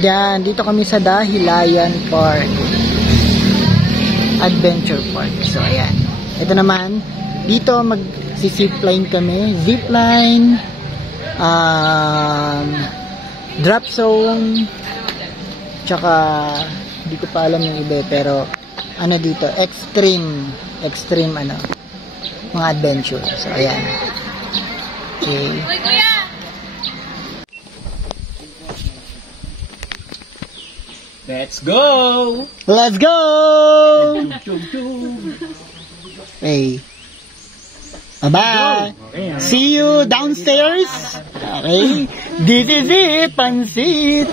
Diyan, dito kami sa Dahilayan Park. Adventure Park. So, ayan. Ito naman, dito mag-zipline kami. Zipline, drop zone, tsaka, hindi ko pa alam yung iba, pero, ano dito, extreme, mga adventure. So, ayan. Okay. Let's go! Let's go! Hey. Bye-bye. Okay, See you downstairs. Okay. This is it. Pansit.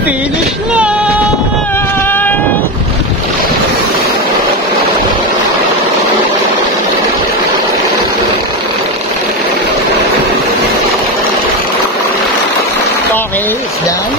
Finish line! Okay, it's done.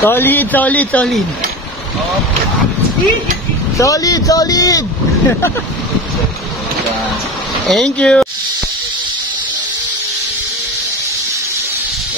Solid. Solid. Thank you.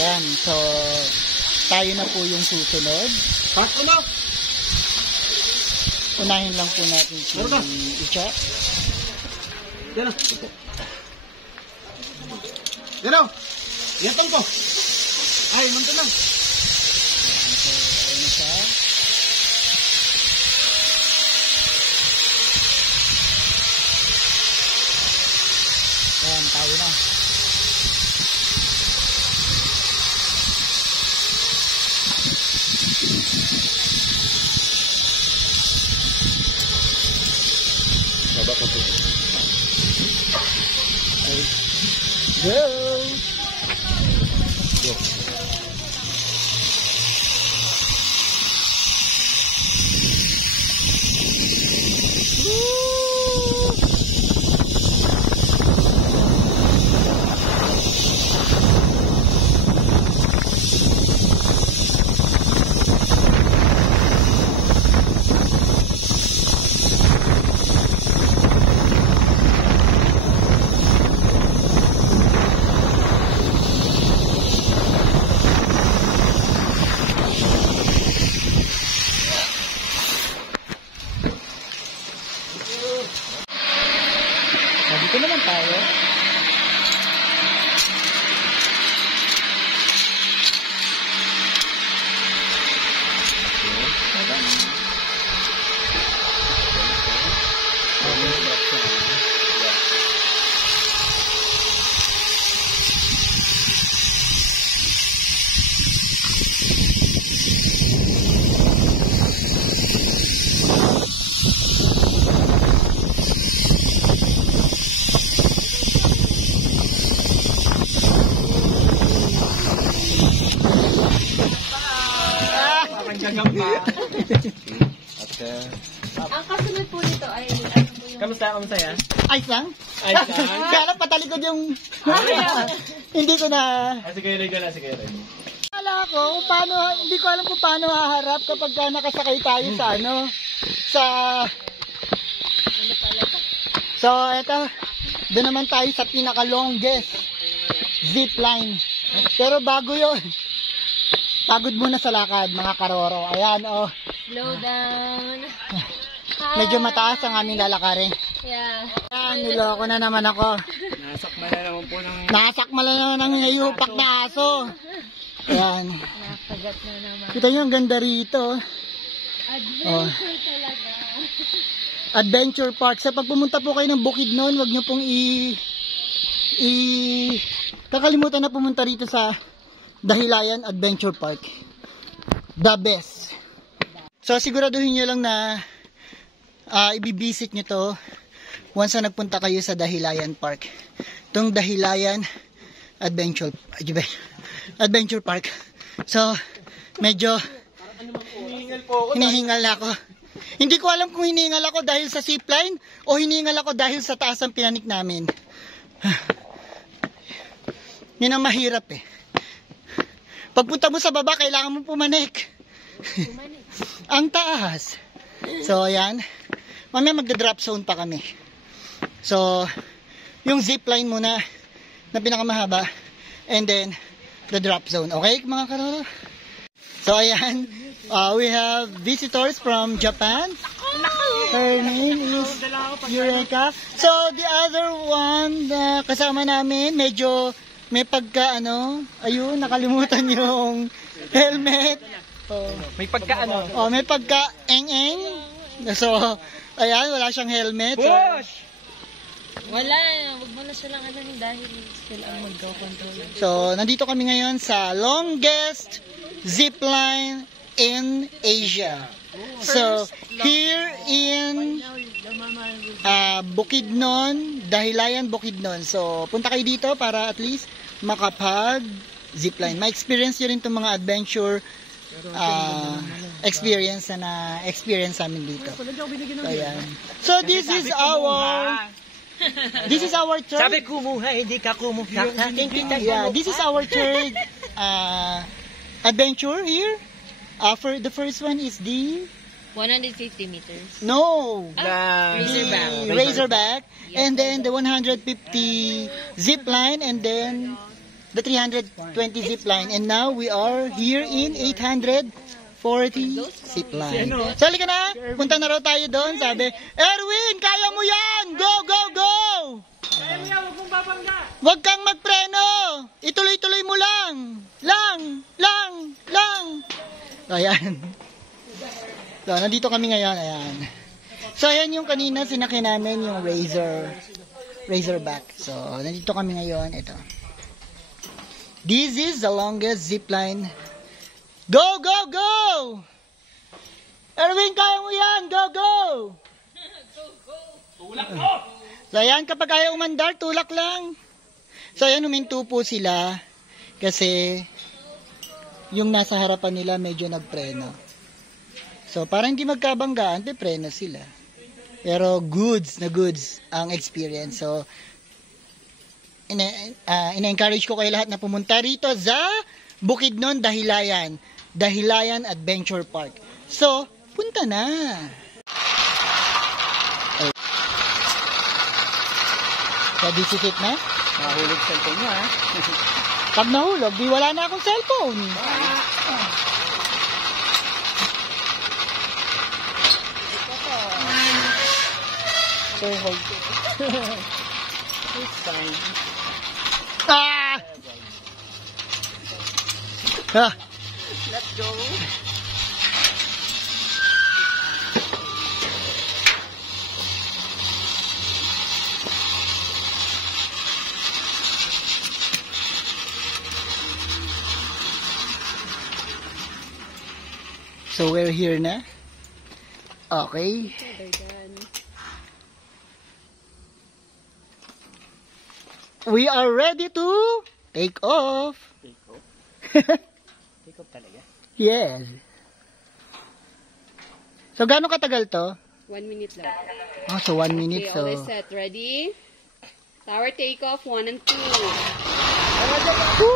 Yan, so tayo na po yung susunod. Unahin lang po natin si Icha. Yan o. Yan o. Yatong ko. Ay, manto lang. So, ano siya? Yan, tayo na. Baba ko po. Go! Go. Dito naman tayo. Ang kasunod po nito ay ano po yung... Kamusta ya? Ayos lang? Ayos lang? Kaya lang patalikod yung... Hindi ko na... Sige, Ray, gala. Sige, Ray. Alam ko kung paano, hindi ko alam kung paano haharap kapag nakasakay tayo sa ano, sa So, eto, doon naman tayo sa pinaka-longest zip line. Pero bago yon, pagod muna sa lakad, mga karoro. Ayan, oh. Slow down. Medyo mataas ang aming lalakarin. Yeah. Ayan, niloko na naman ako. Nasakma na naman ng ngayupak na aso. Ayan. Nakagat na naman. Kita nyo, ang ganda rito. Adventure talaga. Adventure Park. Sa pag pumunta po kayo ng Bukidnon, wag nyo pong kakalimutan na pumunta rito sa Dahilayan Adventure Park. The best. So siguraduhin nyo lang na ibibisit nyo to once na nagpunta kayo sa Dahilayan Park. Itong Dahilayan Adventure Park. So medyo hinihingal na ako. Hindi ko alam kung hinihingal ako dahil sa zipline o hinihingal ako dahil sa taas ang pinanik namin. Yun ang mahirap eh. Pagpunta mo sa baba, kailangan mo pumanik. Ang taas. So, ayan. Mamaya magda-drop zone pa kami. So, yung zipline muna na pinakamahaba. And then, the drop zone. Okay, mga karoro? So, ayan. We have visitors from Japan. Her name is Eureka. So, the other one na kasama namin, medyo may pagka, ayun, nakalimutan yung helmet. May pagka may pagka eng-eng. So, ayan, wala siyang helmet. Wala. Huwag mo na silang dahil sila ang mag-control. So, nandito kami ngayon sa longest zipline in Asia. So, here in Bukidnon, Dahilayan Bukidnon. So, punta kayo dito para at least makapag-zipline. Ma-experience nyo rin itong mga adventure experience na na-experience namin dito. So, ayan. So, this is our third. Sabi kumuha, hindi ka kumuha. Yeah, this is our third adventure here. For the first one is the 150 meters. No, Razorback. Razorback, and then the 150 zip line, and then the 320 zip line, and now we are here in 840 zip line. So halika na, punta na raw tayo doon. Sabi, Erwin, kaya mo yan! Go, go, go! Huwag kang magpreno! Ituloy-tuloy mo lang! Lang! So, ayan. So, nandito kami ngayon. Ayan. So, ayan yung kanina sinakay namin yung Razorback. So, nandito kami ngayon. Ito. This is the longest zipline. Go, go, go! Erwin, kaya mo yan! Go, go! Tulak mo! So, ayan, kapag ayaw umandar, tulak lang. So, ayan, huminto po sila. Kasi, yung nasa harapan nila medyo nagpreno. So, para hindi magkabanggaan, preno sila. Pero goods ang experience. So, ina-encourage ko kayo lahat na pumunta rito sa Bukidnon, Dahilayan. Dahilayan Adventure Park. So, punta na! So, this is it na? Mahulog cellphone mo, ha? Pag nahulog, di wala na akong cellphone. So, hold it. It's fine. Ah! Let's go. So, we're here na. Okay. We are ready to take off. Take off? Take off talaga? Yes. So, gaano katagal to? 1 minute lang. Oh, so 1 minute. Okay, So, always set. Ready? Tower takeoff, 1 and 2. Woo!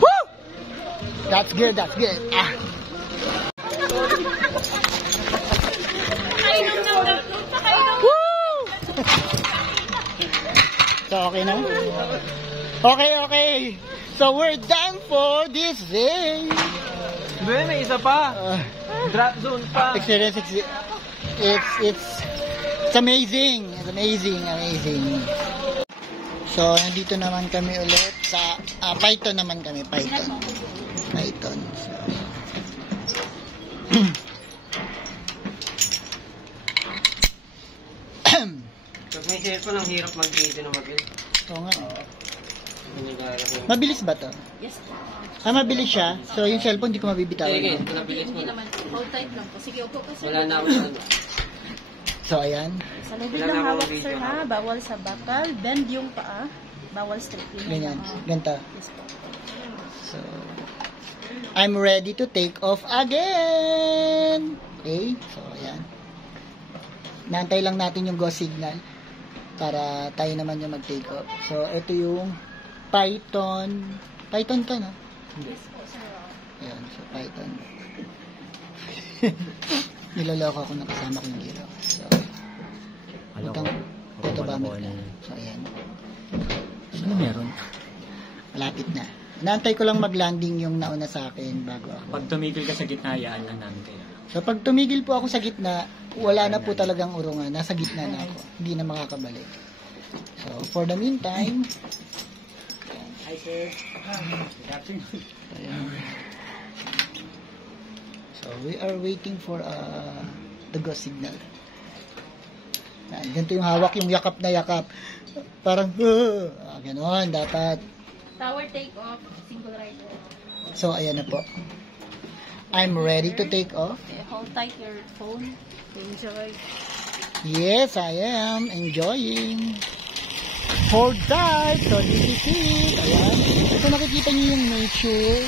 Woo! That's good, that's good. Ah. Woo! So, okay na? Okay. So, we're done for this day. Hindi, may isa pa. Drop zone pa. Experience, it's amazing. It's amazing. So, nandito naman kami ulit sa Python naman kami. Python. So, Pag may cellphone, ang hirap mag-video na mag-video. oo nga. Mabilis ba to? Yes. Mabilis siya. So, yung cellphone, di ko mabibitawan. Sige, pinabilis mo. Hindi naman. Hold tight lang po. Sige, upo kasi. Wala na ako sa ano. So, ayan. Sa lubid Wala ng na hawak, akong sir, video. ha? Bawal sa bakal. Bend yung paa. Bawal straight. Ganyan. Ganito. Yes po. So, I'm ready to take off again. Okay? So, ayan. Naantay lang natin yung go signal para tayo naman yung mag-take off. So, ito yung Python. Python ka, no? Yes po, sir. Ayan, so Python. Niloloko ako ng kasama kong giro. So, ito ba mo? So, ayan. Ano meron? Malapit na. Naantay ko lang mag-landing yung nauna sa akin bago ako. Pag tumigil ka sa gitna, hayaan lang namin kayo. So, pag tumigil po ako sa gitna, wala na po talagang urungan. Nasa gitna na ako. Hindi na makakabalik. So, for the meantime, Hi, sir. ayan. So, we are waiting for the go signal. Ayan, ganito yung hawak, yung yakap na yakap. Parang, ganon, dapat. Tower take off. Single rider. So, ayan na po. I'm ready to take off. Okay, hold tight your phone. Enjoy. Yes, I am enjoying. Hold tight. So, this is it. Ayan. So, nakikita niyo yung nature.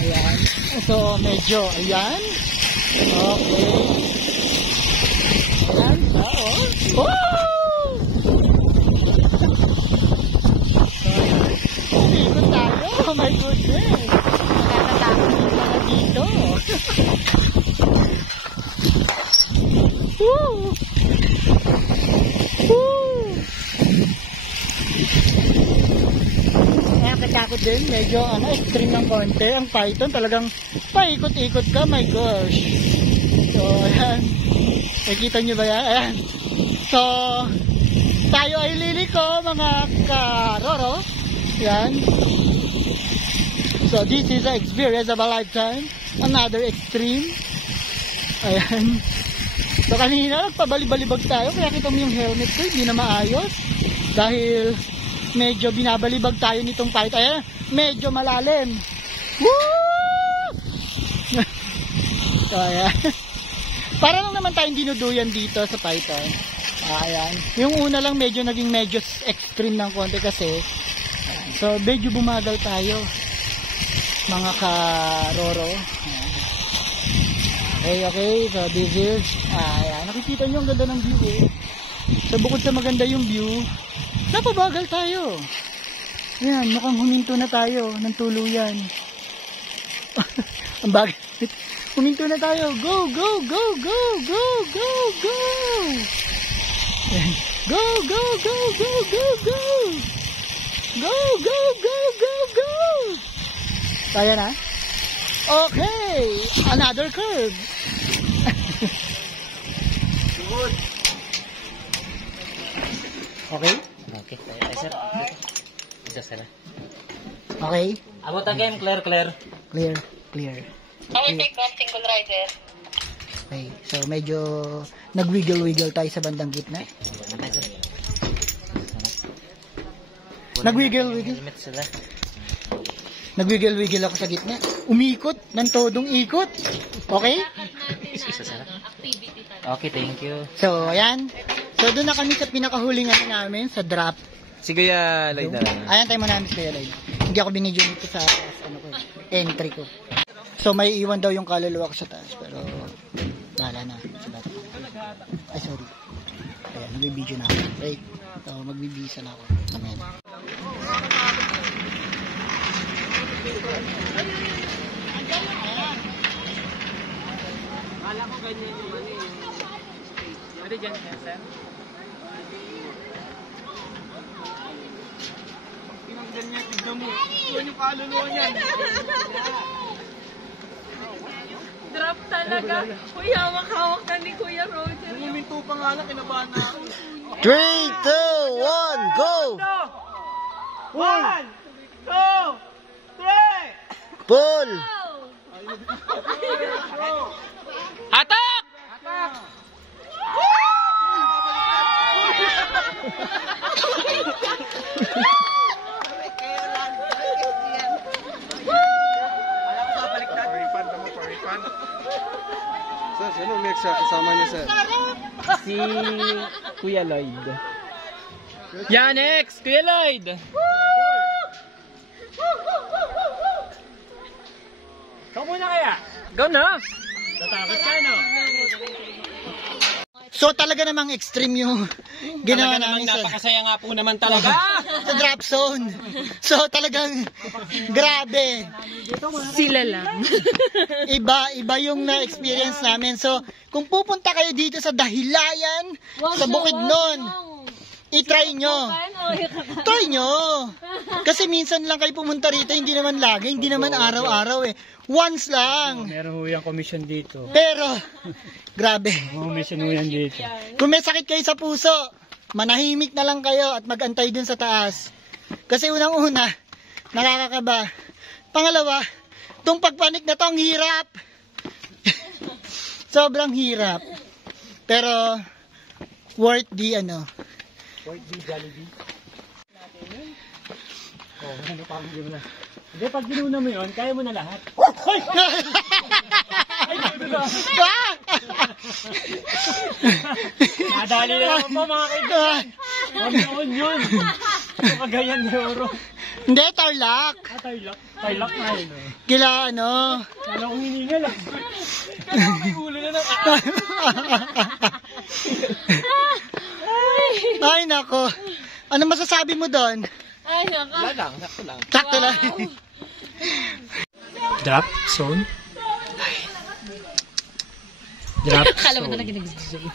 Ayan. So, medyo, ayan. Okay. Ayan. Oh! Ikot tayo. Oh my goodness. Nakakatakot yung mga dito. Woo! Woo! Nakakatakot din. Medyo extreme ng konti. Ang Python talagang paikot-ikot ka. My gosh. So, ayan. Nakikita nyo ba yan? Ayan. So, tayo ay liliko mga karoro. Yan. So, this is the experience of a lifetime. Another extreme. Ayan. So, kanina, nagpabalibalibag tayo. Kaya kita mo yung helmet ko, hindi na maayos. Dahil, medyo binabalibag tayo nitong Python. Ayan, medyo malalim. Woo! So, ayan. Para lang naman tayong dinuduyan dito sa Python. Ayan. Yung una lang medyo naging medyo extreme ng konti kasi. Ayan. So, medyo bumagal tayo. Mga karoro. Okay. So, this is, ayan. Nakikita nyo ang ganda ng view eh. So, bukod sa maganda yung view, napabagal tayo. Ayan, mukhang huminto na tayo ng tuluyan. Ang bagay. Huminto na tayo. Go, go, go, go, go, go, go. Ayan. Go, go, go, go, go, go. Go, go, go, go, go. Kaya na? Okay. Another curve. Okay? Okay. Ay, sir. Isa sila. Okay? Abot ang game, clear. Clear. Tower take off, single rider. Okay. So, medyo nag-wiggle-wiggle tayo sa bandang gitna. Nag-wiggle-wiggle. Helmet sila. Nag-wiggle-wiggle ako sa gitna. Umikot ng todong ikot. Okay? Isa sila. Activity talaga. Okay, thank you. So, ayan. So, doon na kami sa pinakahuling namin sa drop. Si Kuya Lloyd na lang. Ayan tayo mo namin sa Kuya Lloyd. Hindi ako binidyo dito sa entry ko. So, may iwan daw yung kaluluwa ko sa taas. Pero, bahala na. Ay, sorry. Ayan, nagbibideo na ako. Wait. So, magbibisa na ako. Amen. Kala ko ganyan yung ano yung stage. Pwede dyan, sir? Pinanggan niya, tignan mo. Iwan yung kaluluwa niyan. Drop talaga. Kuya, hawak-hawak ka ni Kuya Roger. Huminto pa nga lang, kinabahan na ako. 3, 2, 1, go! 1, 2, 3! Pull! Hatak! Paripan naman, paripan. Sir, sino next kasama niyo, sir? Si Kuya Lloyd. Yan, next! Kuya Lloyd! Ikaw muna kaya? Go na! Tatakot ka, no? So talaga namang extreme yung ginawa namin sa, Napakasaya nga po naman talaga! sa drop zone. So talagang grabe. Sila lang. Iba yung na-experience namin. So kung pupunta kayo dito sa Dahilayan, sa Bukidnon, i-try nyo. Try nyo. Kasi minsan lang kayo pumunta rito, hindi naman lagi, hindi naman araw-araw eh. Once lang. Meron ho yung commission dito. Pero, grabe. Commission ho yan dito. Kung may sakit kayo sa puso, manahimik na lang kayo at magantay dun sa taas. Kasi unang-una, nakakakaba. Pangalawa, tong pagpanik na to, ang hirap. Sobrang hirap. Pero, worth the ano. Worth the Jollibee. Oh, ano pa ang na? Hindi, pag ginuna mo yun, kaya mo na lahat. Nadali na naman po mga kaibigan. Huwag yun. Ito kagayan ni Oro. Hindi, Tarlac. Tarlac. Tarlac na yun. Kila ano. Kala kong hiningal ah. Kala ko may ulo na ng Ay, nako. Ano masasabi mo doon? Ay, naka. Wala lang, sakto lang. Sakto lang. Drop zone. Drop Akala mo talaga nag-zone.